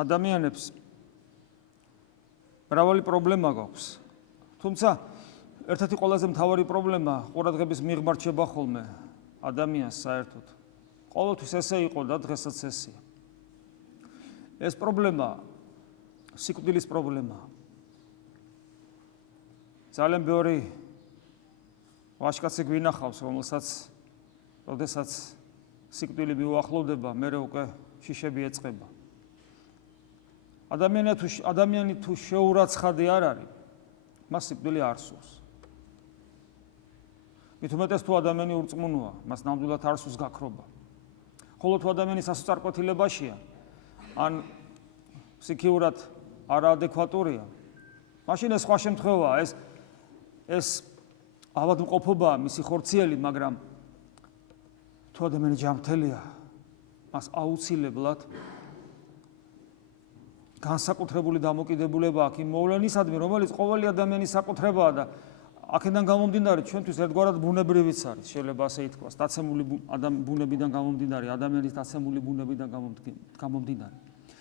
ადამიანებს მრავალი პრობლემა გაქვს. თუმცა ერთ-ერთი ყველაზე მთავარი პრობლემა ყურადღების მიღმარჩება ხოლმე ადამიანს საერთოდ. ყოველთვის ესე იყო და დღესაც ესეა. ეს პრობლემა სიკვდილის პრობლემაა. ძალიან ბევრი ვაჟკაცი გვინახავს, როდესაც სიკვდილი მიუახლოვდება, მერე უკვე შიშები ეწყება. ადამიანი თუ შეურაცხადი არ არის, მას სიკვდილი არ სურს. მით უმეტეს თუ ადამიანი ურწმუნოა, მას ნამდვილად არ სურს გაქრობა. ხოლო თუ ადამიანი სასწარკვეთილებაშია, ან ფსიქიურად არაადეკვატურია, მაშინ ეს სხვა შემთხვევაა, ეს ავადმყოფობაა მისი ხორციელი, მაგრამ თუ ადამიანი ჯანმრთელია, მას აუცილებლად განსაკუთრებული დამოკიდებულება აქვს იმ მოვლენისადმი, რომელიც ყოველი ადამიანის საკუთრებაა და აქედან გამომდინარე ჩვენთვის ერთგვარად ბუნებრივიც არის, შეიძლება ასე ითქვას, დაცემული ბუნებიდან გამომდინარე, ადამიანის დაცემული ბუნებიდან გამომდინარე.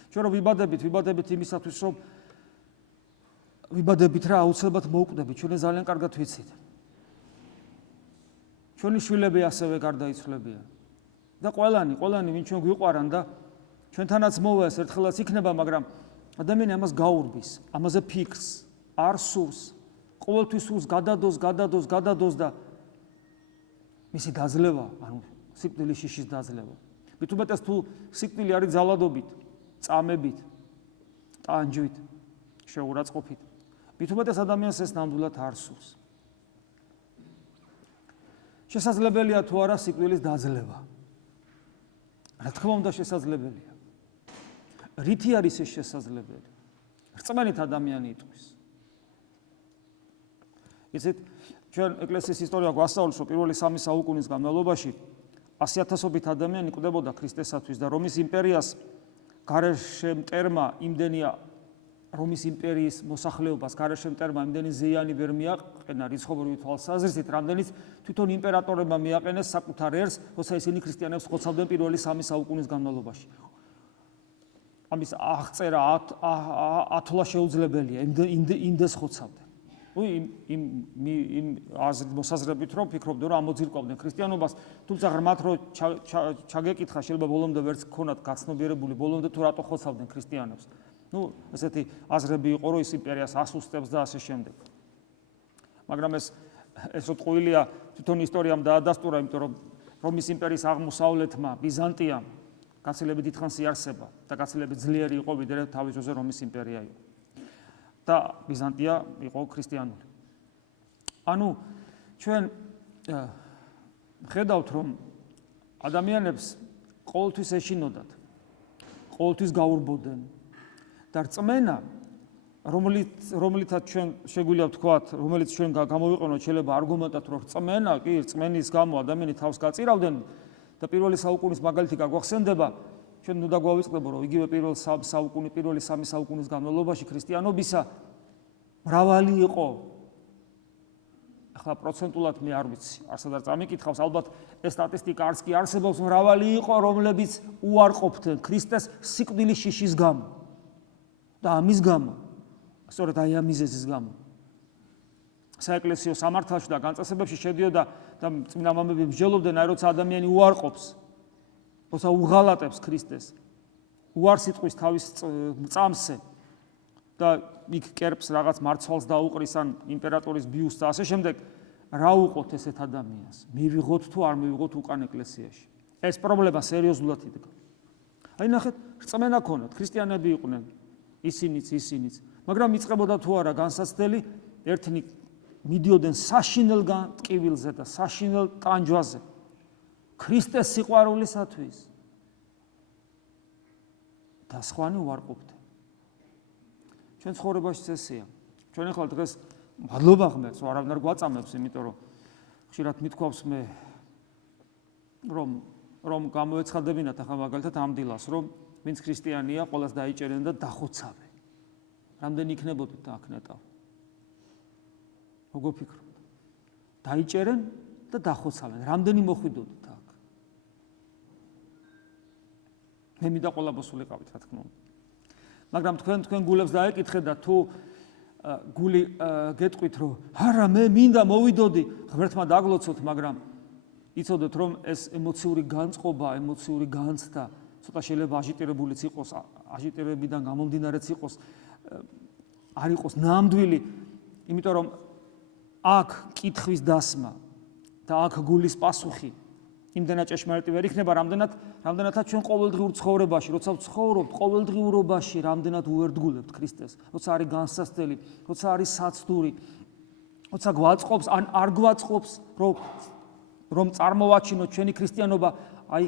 ჩვენ რომ ვიბადებით იმისათვის, რომ ვიბადებით რა აუცილებლად მოვკვდებით, ჩვენ ძალიან კარგად ვიცით. ჩვენი შვილები ასევე გარდაიცვლებიან. და ყველანი, ვინ ჩვენ გვიყვარან და ჩვენთანაც მოვა ეს ერთხელაც იქნება, მაგრამ ადამიანი ამას გაურბის, ამაზე ფიქრს, არ სურს, ყოველთვის სურს გადადოს და მისი დაძლევა, ანუ სიკვდილის შიშის დაძლევა. მით უმეტეს თუ სიკვდილი არის ძალადობით, წამებით, ტანჯვით, შეურაცხყოფით. მით უმეტეს ადამიანს ეს ნამდვილად არ სურს. შესაძლებელია თუ არა სიკვდილის დაძლევა. რა თქმა უნდა შესაძლებელია. რითი არის ეს შესაძლებელი? რწმენით ადამიანი იტყვის. იცით, ჩვენ ეკლესიის ისტორია გვასწავლებს, რომ პირველი 3 საუკუნის განმავლობაში 100,000-ობით ადამიანი კვდებოდა ქრისტესათვის და რომის იმპერიას გარეშემტერმა იმდენი რომის იმპერიის მოსახლეობას გარეშემტერმა იმდენი ზიანი ვერ მიაყენა რიცხობრივი თვალსაზრისით, რამდენიც თვითონ იმპერატორებმა მიაყენეს საკუთარ ერს, როცა ისინი ქრისტიანებს ხოცავდნენ პირველი 3 საუკუნის განმავლობაში. ამის აღწერა ათლა შეუძლებელია, იმდეს ხოცავდნენ. იმ მოსაზრებით რომ ფიქრობდნენ, რომ ამოძირკვავდნენ ქრისტიანობას, თუმცა ღრმად რო ჩაგეკითხა, შეიძლება ბოლომდე ვერც ქონათ გაცნობიერებული, ბოლომდე თუ რატო ხოცავდნენ ქრისტიანებს. ესეთი აზრები იყო, რომ ის იმპერიას ასუსტებს და ასე შემდეგ. მაგრამ ეს რო ტყუილია თვითონ ისტორიამ დაადასტურა, იმიტომ რომ რომის იმპერიის აღმოსავლეთმა ბიზანტიამ გაცილებით დიდხანს იარსება და გაცილებით ძლიერი იყო ვიდრე თავის დროზე რომის იმპერია იყო. და ბიზანტია იყო ქრისტიანული. ანუ ჩვენ ხედავთ, რომ ადამიანებს ყოველთვის ეშინოდათ, ყოველთვის გაურბოდნენ და რწმენა, რომლითაც ჩვენ შეგვიძლია ვთქვათ, რომელიც ჩვენ გამოვიყენოთ შეიძლება არგუმენტად, რომ რწმენის გამო ადამიანი თავს გაწირავდნენ და პირველი საუკუნის მაგალითი გაგვახსენდება, ჩვენ უნდა გვავიწყდება, რომ იგივე პირველი 3 საუკუნის განმავლობაში ქრისტიანობისა მრავალი იყო. ახლა პროცენტულად მე არ ვიცი, არსად არ წამიკითხავს, ალბათ ეს სტატისტიკა არც კი არსებობს, მრავალი იყო, რომლებიც უარყოფდნენ ქრისტეს სიკვდილის შიშის გამო. და ამის გამო, სწორედ აი ამ მიზეზის გამო, საეკლესიო სამართალში და განწესებებში შედიოდა და წმინდა მამები მსჯელობდნენ, აი როცა ადამიანი უარყოფს, როცა უღალატებს ქრისტეს, უარს იტყვის თავის წამსე და იქ კერპს რაღაც მარცვალს დაუყრის ან იმპერატორის ბიუსტს და ასე შემდეგ, რა უყოთ ესეთ ადამიანს? მივიღოთ თუ არ მივიღოთ უკან ეკლესიაში. ეს პრობლემა სერიოზულად იდგა. აი ნახეთ, რწმენა ქონათ, ქრისტიანები იყვნენ, ისინიც, მაგრამ იწყებოდა თუ არა განსაცდელი, ერთნი მიდიოდნენ საშინელ ტკივილზე და საშინელ ტანჯვაზე ქრისტეს სიყვარულისათვის და სხვანი უარყოფდნენ. ჩვენ ცხოვრებაში ესეა. ჩვენ ახლა დღეს მადლობა ღმერთს, არავინ არ გვაწამებს, იმიტომ რომ ხშირად მithქვავს მე რომ გამოეცხადებინათ ახლა მაგალითად ამ დილას, რომ ვინც ქრისტიანია, ყველას დაიჭერენ და დახოცავენ. რამდენი იქნებოდეთ აქ ნეტავ? როგორ ფიქრობთ? დაიჭერენ და დახოცავენ. რამდენი მოხვიდოდით აქ? მე მინდა ყველა მოსულიყავით, რა თქმა უნდა. მაგრამ თქვენ გულებს დაეკითხეთ და თუ გული გეტყვით რომ არა მე მინდა მოვიდოდი, ღმერთმა დაგლოცოთ, მაგრამ იცოდეთ რომ ეს ემოციური განწყობა, ემოციური განცდა ცოტა შეიძლება აჟიტირებულიც იყოს, აჟიტირებიდან გამომდინარეც იყოს, არ იყოს ნამდვილი, იმიტომ რომ აქ კითხვის დასმა და აქ გულის პასუხი იმდენად ჭეშმარიტი ვერ იქნება, რამდენადაც ჩვენ ყოველდღიურ ცხოვრებაში, როცა ვცხოვრობთ ყოველდღიურობაში, რამდენად უერთგულებთ ქრისტეს, როცა არის განსასწრელი, როცა არის საცდური, როცა გვაწყობს ან არ გვაწყობს, რომ წარმოვაჩინოთ ჩვენი ქრისტიანობა, აი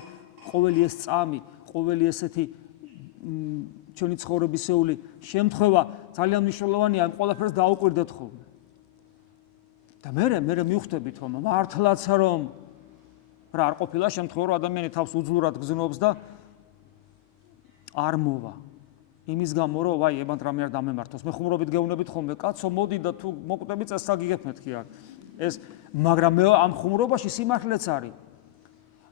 ყოველი ეს წამი, ყოველი ესეთი ჩვენი ცხოვრებისეული შემთხვევა ძალიან მნიშვნელოვანია, ამ ყველაფერს დაუკვირდეთ ხოლმე. და მე მივხვდებით რომ მართლაც რომ რა არ ყოფილა შემთხვევა რომ ადამიანი თავს უძლურად გზნობს და არ მოვა. იმის გამო რომ ვაი ებანთ რამე არ დამემართოს. მე ხუმრობით გეუბნებით ხოლმე, კაცო მოდი და თუ მოკვდები წესს აგიგებ მეთქი არ. ეს მაგრამ მე ამ ხუმრობაში სიმართლეც არის.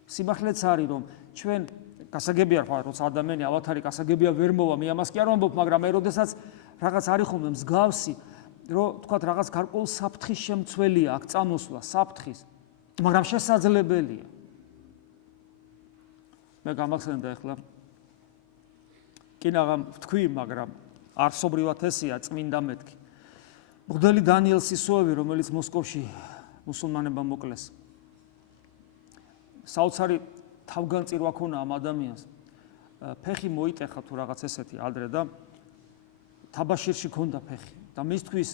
სიმართლეც არის რომ ჩვენ გასაგებია რა როცა ადამიანი ავათარი გასაგებია ვერ მოვა, მე ამას კი არ ვამბობ, მაგრამ მე როდესაც რაღაც არის ხოლმე მსგავსი, რომ თქვათ რაღაც გარკვეულ საფრთხის შემცველია აქ წამოსვლა, საფრთხის, მაგრამ შესაძლებელია. მე გამახსენდა ახლა კინაღა ვთქვი, მაგრამ არსობრივად ესეა წმინდა მეთქი. მღვდელი დანიელ სისოევი, რომელიც მოსკოვში მუსულმანებმა მოკლეს. საოცარი თავგანწირვა ქონა ამ ადამიანს. ფეხი მოიტეხა თუ რაღაც ესეთი ადრე და თაბაშირში ქონდა ფეხი. და მისთვის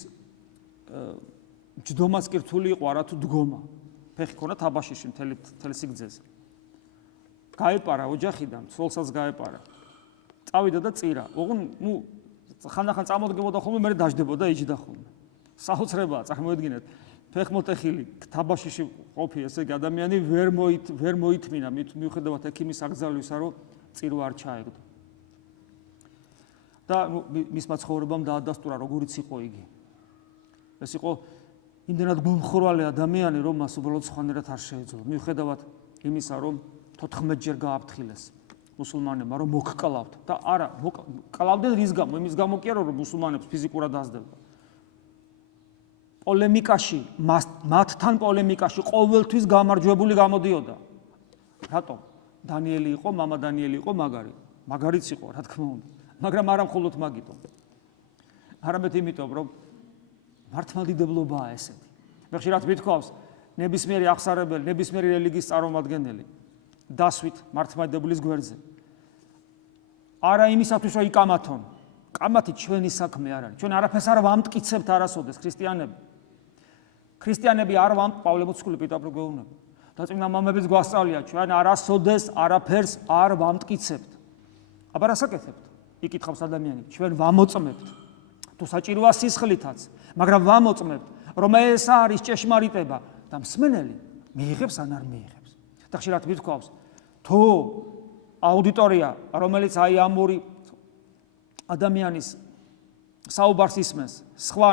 ჯდომაც კი რთული იყო, არა თუ დგომა. ფეხი ქონდა თაბაშირში მთელი სიგრძეზე. გაეპარა ოჯახიდან, ცოლსაც გაეპარა. წავიდა და წირა. ოღონ, ხანდახან წამოდგებოდა ხოლმე, მე დაждდებოდა, იჯდა ხოლმე. საოცრებაა, წარმოედგინეთ. ფეხმოტეხილი თაბაშირში ყოფი ესე იგი ადამიანი ვერ მოითმინა, მიუხედავად ექიმის აკრძალვისა, რომ წირვა არ ჩაეგდო. და მისმა ცხოვრებამ დაადასტურა, როგორიც იყო იგი. ეს იყო იმდენად გულმხორვალი ადამიანი, რომ მას უბრალოდ სხვანაირად არ შეეძლო. მიუხედავად იმისა, რომ 14 ჯერ გააფრთხილეს მუსულმანებმა, რომ მოგკლავთ და არა, კლავდნენ რის გამო? იმის გამო კი არა, რომ მუსულმანებს ფიზიკურად დაძდებდა. პოლემიკაში, მათთან პოლემიკაში ყოველთვის გამარჯვებული გამოდიოდა. რატომ? დანიელი იყო, მამა დანიელი იყო მაგარი. მაგარიც იყო, რა თქმა უნდა. მაგრამ არა მხოლოდ მაგიტომ. არამედ იმიტომ, რომ მართლმადიდებლობაა ესეთი. მე ხშირად მithქვავს, ნებისმიერი აღსარებელი, ნებისმიერი რელიგიის წარმომადგენელი დასვით მართლმადიდებლის გვერდზე. არა იმისათვის, რომ იკამათონ. კამათი ჩვენი საქმე არ არის. ჩვენ არაფერს არ ვამტკიცებთ არასოდეს ქრისტიანები. ქრისტიანები არ ვამტკიცებთ, პავლე მოციქული პიტაპრო გვეუბნება. და წმინდა მამებიც გვასწავლია, ჩვენ არასოდეს არაფერს არ ვამტკიცებთ. აბა რა საკეთებთ? იკითხავს ადამიანი, ჩვენ ვამოწმებთ. თუ საჭიროა სისხლითაც, მაგრამ ვამოწმებთ, რომ ეს არის ჭეშმარიტება და მსმენელი მიიღებს ან არ მიიღებს. და ხშირად მithქვავს, თუ აუდიტორია, რომელიც აი ამ ორი ადამიანის საუბარს ისმენს, სხვა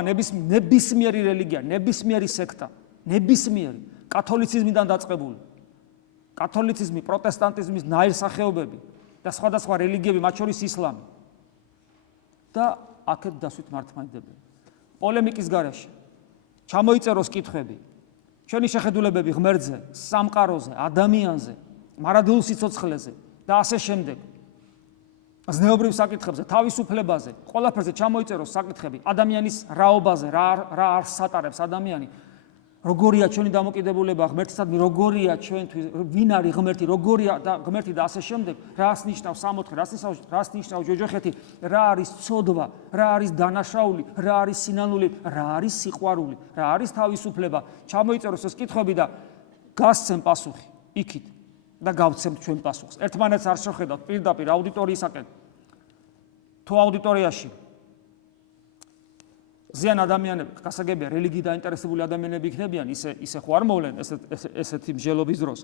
ნებისმიერი რელიგია, ნებისმიერი სექტა, ნებისმიერი კათოლიციზმიდან დაწყებული, კათოლიციზმი, პროტესტანტიზმის ნაირსახეობები და სხვადასხვა რელიგიები, მათ შორის ისლამი. და აქეთ დასვით მართლმადიდებელი. პოლემიკის გარეშე ჩამოიწეროს კითხვები, ჩვენი შეხედულებები ღმერთზე, სამყაროზე, ადამიანზე, მარადულ სიცოცხლეზე და ასე შემდეგ. ზნეობრივ საკითხებზე, თავისუფლებაზე, ყველაფერზე ჩამოიწეროს საკითხები ადამიანის რაობაზე, რა არს ატარებს ადამიანი, როგორია ჩვენი დამოკიდებულება ღმერთისადმი, როგორია ჩვენთვის, ვინ არის ღმერთი, როგორია და ღმერთი და ასე შემდეგ, რას ნიშნავს სამოთხე, რას ნიშნავს ჯოჯოხეთი, რა არის ცოდვა, რა არის დანაშაული, რა არის სინანული, რა არის სიყვარული, რა არის თავისუფლება. ჩამოიწეროს ეს კითხვები და გასცემ პასუხი იქით და გავცემთ ჩვენ პასუხს. ერთმანეთს არ შეხედავთ პირდაპირ აუდიტორიისაკენ. თუ აუდიტორიაში ზიან ადამიანები, გასაგებია, რელიგიით დაინტერესებული ადამიანები იქნებიან, ისე ხო არ მოვლენ ესეთი მსჯელობის დროს.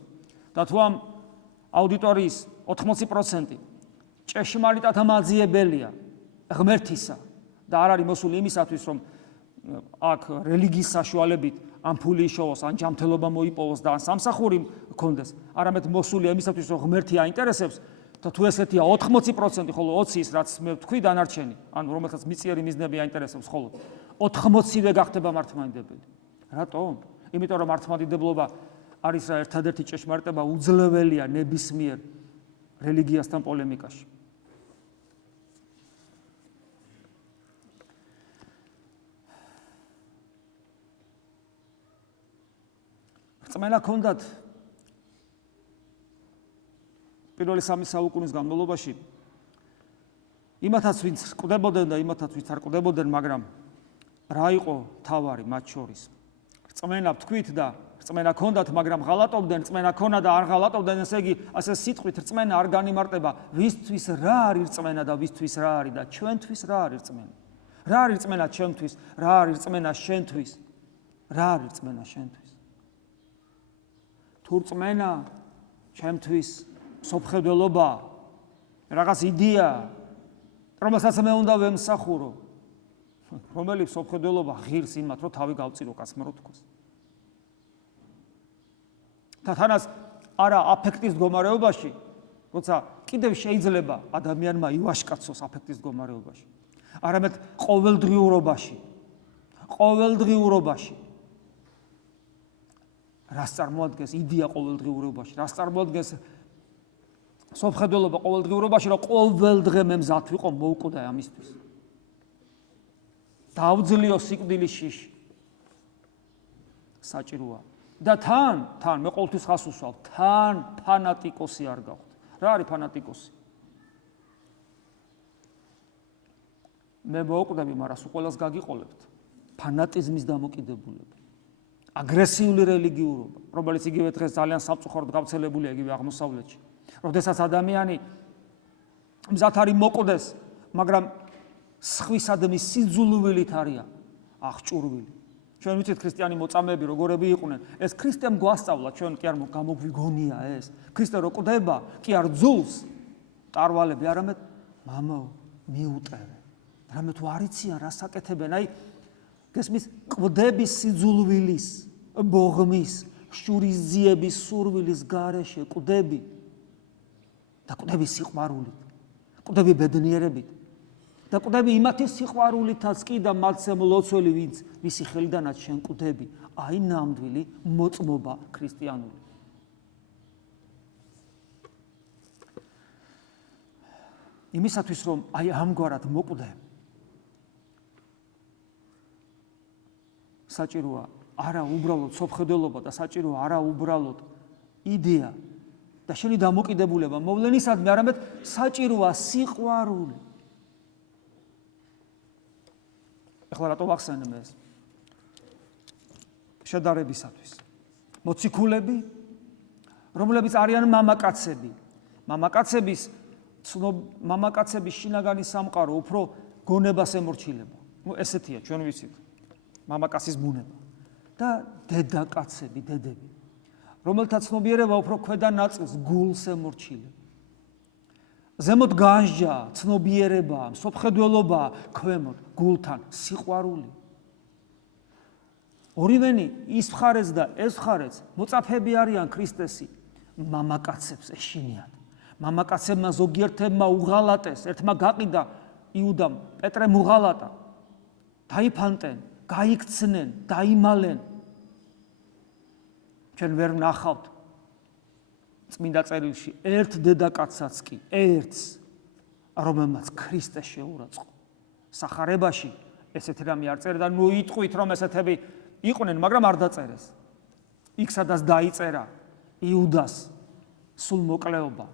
და თუ ამ აუდიტორიის 80% ჭეშმარიტად მაძიებელია ღმერთისა და არ არის მოსული იმისათვის, რომ აქ რელიგიის საშუალებით ან ფული იშოვოს, ან ჯანმრთელობა მოიპოვოს და ან სამსახური მქონდეს, არამედ მოსულია იმისათვის, რომ ღმერთი აინტერესებს, და თუ ესეთია 80%, ხოლო 20-ის რაც მე ვთქვი დანარჩენი, ანუ რომელსაც მიწიერი მიზნები აინტერესებს, ხოლო 80-ვე გახდება მართლმადიდებელი. რატომ? იმიტომ რომ მართლმადიდებლობა არის რა ერთადერთი ჭეშმარიტება უძლეველია ნებისმიერ რელიგიასთან პოლემიკაში. რწმენა ჰქონდათ პირველი 3 საუკუნის განმავლობაში იმათაც ვინც კვდებოდნენ და იმათაც ვინც არ კვდებოდნენ, მაგრამ რა იყო თავარი მათ შორის? რწმენა ვთქვით და რწმენა ჰქონდათ, მაგრამ ღალატობდნენ, რწმენა ჰქონდა და არ ღალატობდნენ, ესე იგი, ასე სიტყვით რწმენა არ განიმარტება ვისთვის რა არის რწმენა და ვისთვის რა არის და ჩვენთვის რა არის რწმენა. რა არის რწმენა ჩვენთვის, რა არის რწმენა შენთვის? რა არის რწმენა შენთვის? თუ რწმენა ჩემთვის სოფხედველობა, რაღაც იდეა, რომელსაც მე უნდა ვემსახურო, რომელიც სოფხედველობა ღირს იმათ, რომ თავი გავწირო კაცმა რო თქოს. და თანაც არა აფექტის მდგომარეობაში, როცა კიდევ შეიძლება ადამიანმა ივაშკაცოს აფექტის მდგომარეობაში, არამედ ყოველდღიურობაში. რას წარმოადგენს იდეა ყოველდღიურობაში, რას წარმოადგენს სოფხედველობა ყოველდღიურობაში, რომ ყოველ დღე მე მზად ვიყო მოვკვდე ამისთვის. დავძლიო სიკვდილის შიში. საჭიროა. და თან მე ყოველთვის ხას უსვავ, თან ფანატიკოსი არ გავხდე. რა არის ფანატიკოსი? მე მოვკვდები, მაგრამ სულ ყველას გაგიყოლებთ. ფანატიზმის დამოკიდებულება. აგრესიული რელიგიურობა, რომელიც იგივე დღეს ძალიან სამწუხაროდ გავრცელებულია იგივე აღმოსავლეთში. როდესაც ადამიანი მზად არის მოკვდეს, მაგრამ სხვისადმი სიძულვილით არის აღჭურვილი. ჩვენ ვიცით ქრისტიანი მოწამეები როგორები იყვნენ. ეს ქრისტემ გვასწავლა, ჩვენ კი არ გამოგვიგონია ეს. ქრისტე რო კვდება, კი არ ძულს ტარვალები, არამედ მამაო, მიუტერე. არამედ თუ არ იციან რა საკეთებენ, აი გესმის კვდების სიძულვილის, ბოღმის, შურისძიების სურვილის გარეშე კვდები და კვდები სიყვარულით, კვდები ბედნიერებით და კვდები იმათი სიყვარულითაც კი და მათზე მლოცველი ვინც ვისი ხელიდანაც შენ კვდები, აი ნამდვილი მოწმობა ქრისტიანული. იმისათვის რომ აი ამგვარად მოკვდე, საჭიროა არა უბრალოდ სოფხედველობა და საჭიროა არა უბრალოდ იდეა და შენი დამოკიდებულება მოვლენისადმი, არამედ საჭიროა სიყვარული. ეხლა რატო ვახსენებ ეს? შედარებისათვის. მოციქულები, რომლებიც არიან მამაკაცები. მამაკაცების შინაგანი სამყარო უფრო გონებას ემორჩილება. ესეთია, ჩვენ ვიცით. მამაკაცის ბუნება და დედაკაცები, დედები, რომელთა ცნობიერება უფრო ქვედა ნაწილს გულს ემორჩილება. ზემოთ განსჯა, ცნობიერება, სოფხედველობა, ქვემოთ გულთან სიყვარული. ორივენი ის მხარეც და ეს მხარეც მოწაფეები არიან ქრისტესი, მამაკაცებს ეშინიათ. მამაკაცებმა ზოგიერთებმა უღალატეს, ერთმა გაყიდა იუდამ, პეტრემ უღალატა, დაიფანტენ, გაიქცნენ, დაიმალენ. ჩვენ ვერ ვნახავთ წმინდა წერილში ერთ დედაკაცსაც კი, ერთს, რომელმაც ქრისტე შეურაცხო. სახარებაში ესეთი რამე არ წერდა, ნუ იტყვით რომ ესეთები იყვნენ, მაგრამ არ დაწერეს. იქ სადაც დაიწერა იუდას სულმოკლეობა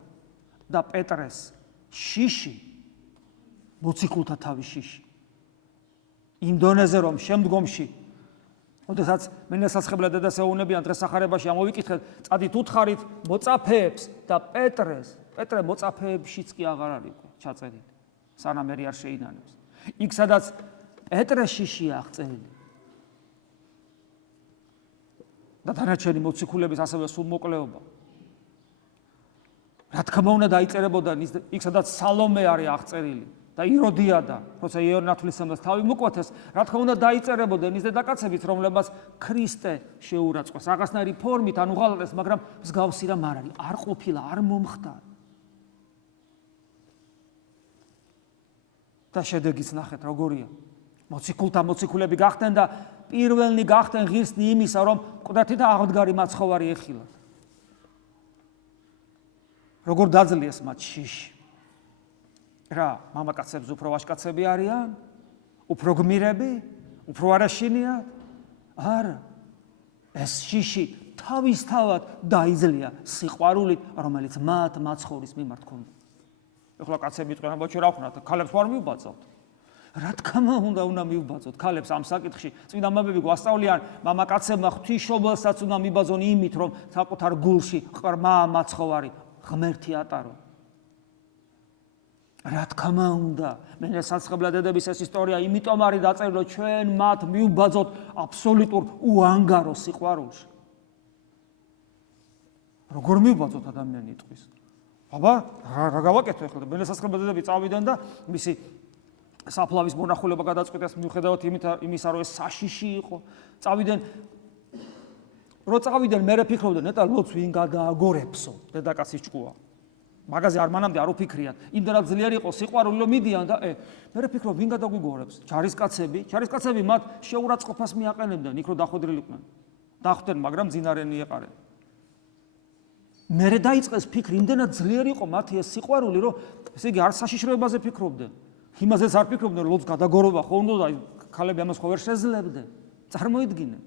და პეტრეს შიში, მოციქულთა თავის შიში. იმ დონეზე რომ შემდგომში, როდესაც მენასაცხებლად დედას ეუბნებიან დღეს სახარებაში ამოვიკითხეთ, წადით უთხარით მოწაფეებს და პეტრე მოწაფეებშიც კი აღარ არის ჩაწერილი, სანამ ერი არ შეინანებს. იქ სადაც პეტრეს შიშია აღწერილი. და დანარჩენი მოციქულების ასევე სულმოკლეობა. რა თქმა უნდა დაიწერებოდა იქ სადაც სალომე არის აღწერილი. და იროდიადა, როცა იონათლისმცემელს თავი მოკვეთეს, რა თქმა უნდა დაიწერებოდნენ ის დედაკაცებიც, რომლებმაც ქრისტე შეურაცხყვეს რაღაცნაირი ფორმით ან უღალატეს, მაგრამ მსგავსი რამ არ არის, არ ყოფილა, არ მომხდარა. და შედეგიც ნახეთ როგორია. მოციქულები გახდნენ და პირველნი გახდნენ ღირსნი იმისა, რომ მკვდრეთი და აღმდგარი მაცხოვარი ეხილათ. როგორ დაძლიეს მათ შიში. რა, მამაკაცებს უფრო ვაჟკაცები არიან? უფრო გმირები? უფრო არაშინიათ? არა. ეს შიში თავისთავად დაიძლია სიყვარულით, რომელიც მათ მაცხოვრის მიმართ ჰქონდა. ეხლა კაცები იყვნენ, ბოჭი რა ვქნათ, ქალებს ვარ მივბაძავთ. რა თქმა უნდა მივბაძოთ ქალებს ამ საკითხში. წმინდა მამები გვასწავლიან, მამაკაცებმა ღვთისმშობელსაც უნდა მიბაძონ იმით, რომ საკუთარ გულში ყრმა მაცხოვარი ღმერთი ატარონ. რა თქმა უნდა, მენესაცხვებლა დედების ეს ისტორია იმიტომ არის დაწერილი, რომ ჩვენ მათ მივბაძოთ აბსოლუტურ უანგარო სიყვარულში. როგორ მივბაძოთ ადამიანი იტყვის? აბა, რა გავაკეთო ახლა? მენესაცხვებლა დედები წავიდნენ და მისი საფლავის მონახულება გადაწყვიტეს მიუხედავად იმისა, რომ ეს საშიში იყო. წავიდნენ მერე ფიქრობდნენ, ნეტა ლოც ვინ გადააგორებსო, დედაკაცის ჭკუა. მაგაზე არ მანამდე არ უფიქრიან. იმდენად ძლიერი იყო სიყვარული, რომ მიდიან და მერე ფიქრობ ვინ გადაგვიგორებს? ჯარისკაცები მათ შეურაცხყოფას მიაყენებდნენ, იქ რომ დახვედრილიყვნენ. დახვდნენ, მაგრამ ძინარენი ეყარენ. მერე დაიწყეს ფიქრი, იმდენად ძლიერი იყო მათი ეს სიყვარული, რომ ესე იგი არ საშიშროებაზე ფიქრობდნენ. იმაზეც არ ფიქრობდნენ, რომ ლოც გადაგორობა ხო უნდა და ქალები ამას ხო ვერ შეძლებდნენ. წარმოიდგინე.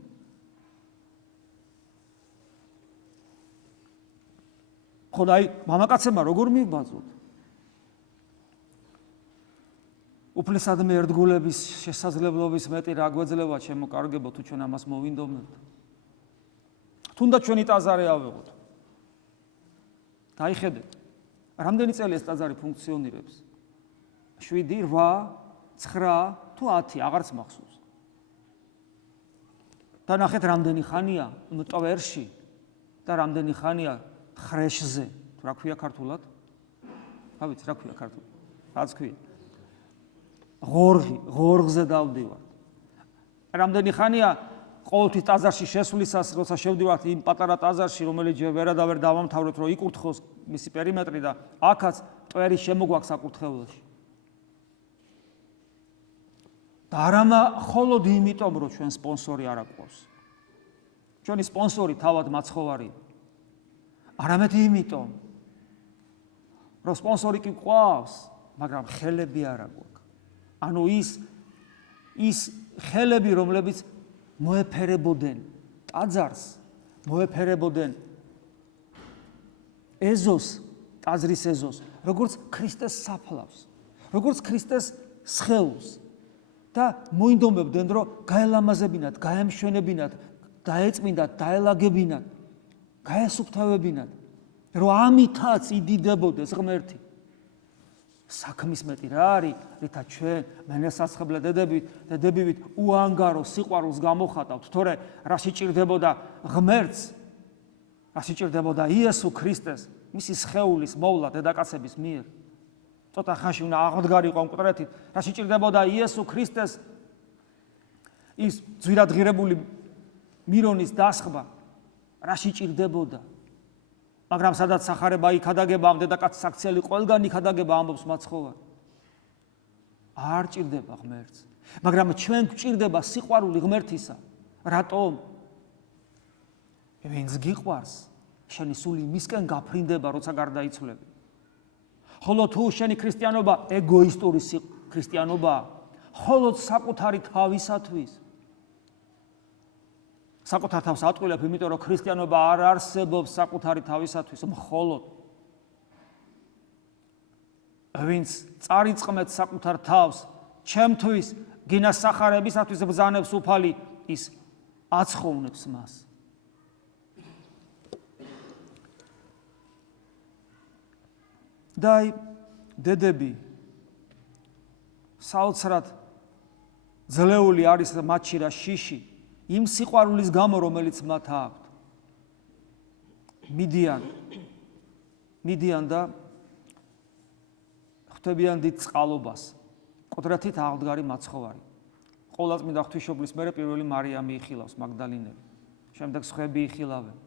ხოდა მამაკაცებმა როგორ მივბაძოთ? უფლისადმი ერთგულების შესაძლებლობის მეტი რა გვეძლება ჩემო კარგებო, თუ ჩვენ ამას მოვინდომებთ. თუნდაც ჩვენი ტაძარი ავიღოთ. დაიხედეთ, რამდენი წელი ეს ტაძარი ფუნქციონირებს? 7, 8, 9 თუ 10 აღარც მახსოვს. და ნახეთ რამდენი ხანია მტვერში და რამდენი ხანია ხრეშზე. რა ქვია ქართულად? რა ვიცი, რა ქვია ქართულად? რაც ქვია. ღორღზე დავდივართ. რამდენი ხანია ყოველთვის ტაძარში შესვლისას, როცა შევდივართ იმ პატარა ტაძარში, რომელიც ვერადავერ დავამთავრებთ, რომ იკურთხოს მისი პერიმეტრი და აქაც მტვერი შემოგვაქვს საკურთხეველში. და არამა მხოლოდ იმიტომ, რომ ჩვენ სპონსორი არ აგვყავს. ჩვენი სპონსორი თავად მაცხოვარია. არამედ იმიტომ, რომ სპონსორი კი გვყავს, მაგრამ ხელები არ აგვაქვს. ანუ ის ხელები, რომლებიც მოეფერებოდნენ ტაძარს, მოეფერებოდნენ ეზოს, ტაძრის ეზოს, როგორც ქრისტეს საფლავს, როგორც ქრისტეს სხეულს. და მოინდომებდნენ, რომ გაელამაზებინათ, გაემშვენებინათ, დაეწმინდათ, დაელაგებინათ, გაესუფთავებინათ, რომ ამითაც იდიდებოდეს ღმერთი. საქმის მეტი რა არის, რითაც ჩვენ მენესაცხვებლა დედებივით უანგარო სიყვარულს გამოხატავთ, თორე რა სიჭირდებოდა ღმერთს, რა სიჭირდებოდა იესო ქრისტეს, მისი სხეულის მოვლა დედაკაცების მიერ. ცოტა ხანში უნდა აღმდგარიყო მკვდრეთით, რა სიჭირდებოდა იესო ქრისტეს ის ძვირადღირებული მირონის დასხვა, რა სიჭირდებოდა. მაგრამ სადაც სახარება იქ ადაგება, ამ დედაკაცის აქციელი ყველგან იქ ადაგება ამბობს მაცხოვარი. არ ჭირდება ღმერთს, მაგრამ ჩვენ გვჭირდება სიყვარული ღმერთისა. რატომ? ვინც გიყვარს, შენი სული მისკენ გაფრინდება, როცა გარდაიცვლები. ხოლო თუ შენი ქრისტიანობა ეგოისტური ქრისტიანობაა, მხოლოდ საკუთარი თავისათვის. საკუთარ თავს ატყვილებ, იმიტომ რომ ქრისტიანობა არ არსებობს საკუთარი თავისათვის, მხოლოდ. ვინც წარიწყმეთ საკუთარ თავს, ჩემთვის გინას სახარებისათვის ბრძანებს უფალი, ის აცხოვნებს მას. და დედები საოცრად ძლეული არის მათში რა შიში, იმ სიყვარულის გამო, რომელიც მათ აქვთ. მიდიან და ხვდებიან დიდ წყალობას, მკვდრეთით აღმდგარი მაცხოვარი. ყოვლადწმინდა ღვთისმშობლის მერე პირველი მარიამი იხილავს, მაგდალინელი. შემდეგ სხვები იხილავენ.